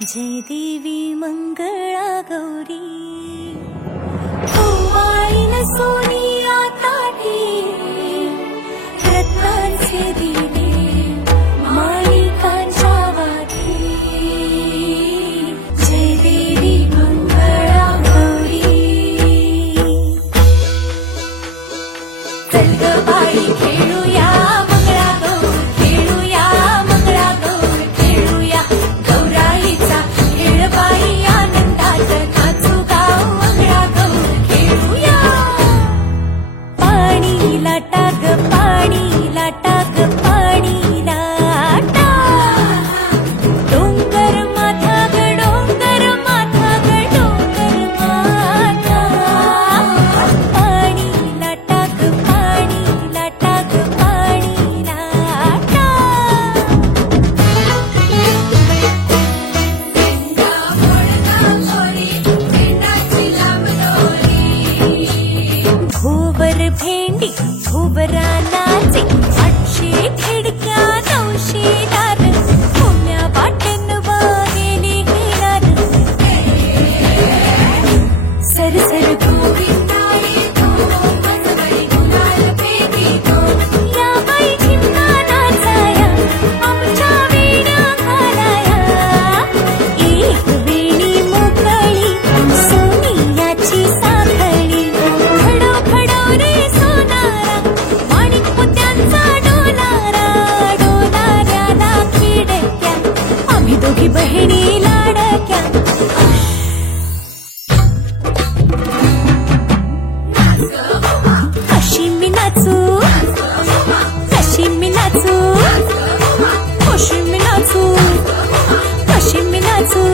जय देवी मंगळा गौरी ओवाळीन सोनिया ताठी रत्नांचे दिवे माणिकांच्या वाटी जय देवी मंगळा गौरी चल ग बाई खेळूया मंगळा गौर खेळूया मंगळा गौर खेळूया गौराईचा खेळ बाई आनंदात नाचू गाव मंगळा गौर खेळूया पाणी लाटा ग पाणी लाटा ग पाणी लाटा डोंगर माथा ग डोंगर माथा ग डोंगर माथा पाणी लाटा ग पाणी लाटा ग पाणी लाटा भोवर भेंडी भोवरा नाचे 800 खिडक्या 900 दार पुण्या वाटन वागेली हिरार सरसर गोविंदाई तो मजबडी गुलाल पेटी तो या बाई झिमका नाचाया आमच्या वेण्या घालाया एक वेणी मोकळी सोनियाची साखळी खडो खडो रे सोनारा माणिक मोत्यांचा डोलारा डोलाऱ्याला खिडक्या आम्ही दोघी बहिणी लाडक्या कशी मी नाचू कशी मी नाचू कशी मी नाचू कशी मी नाचू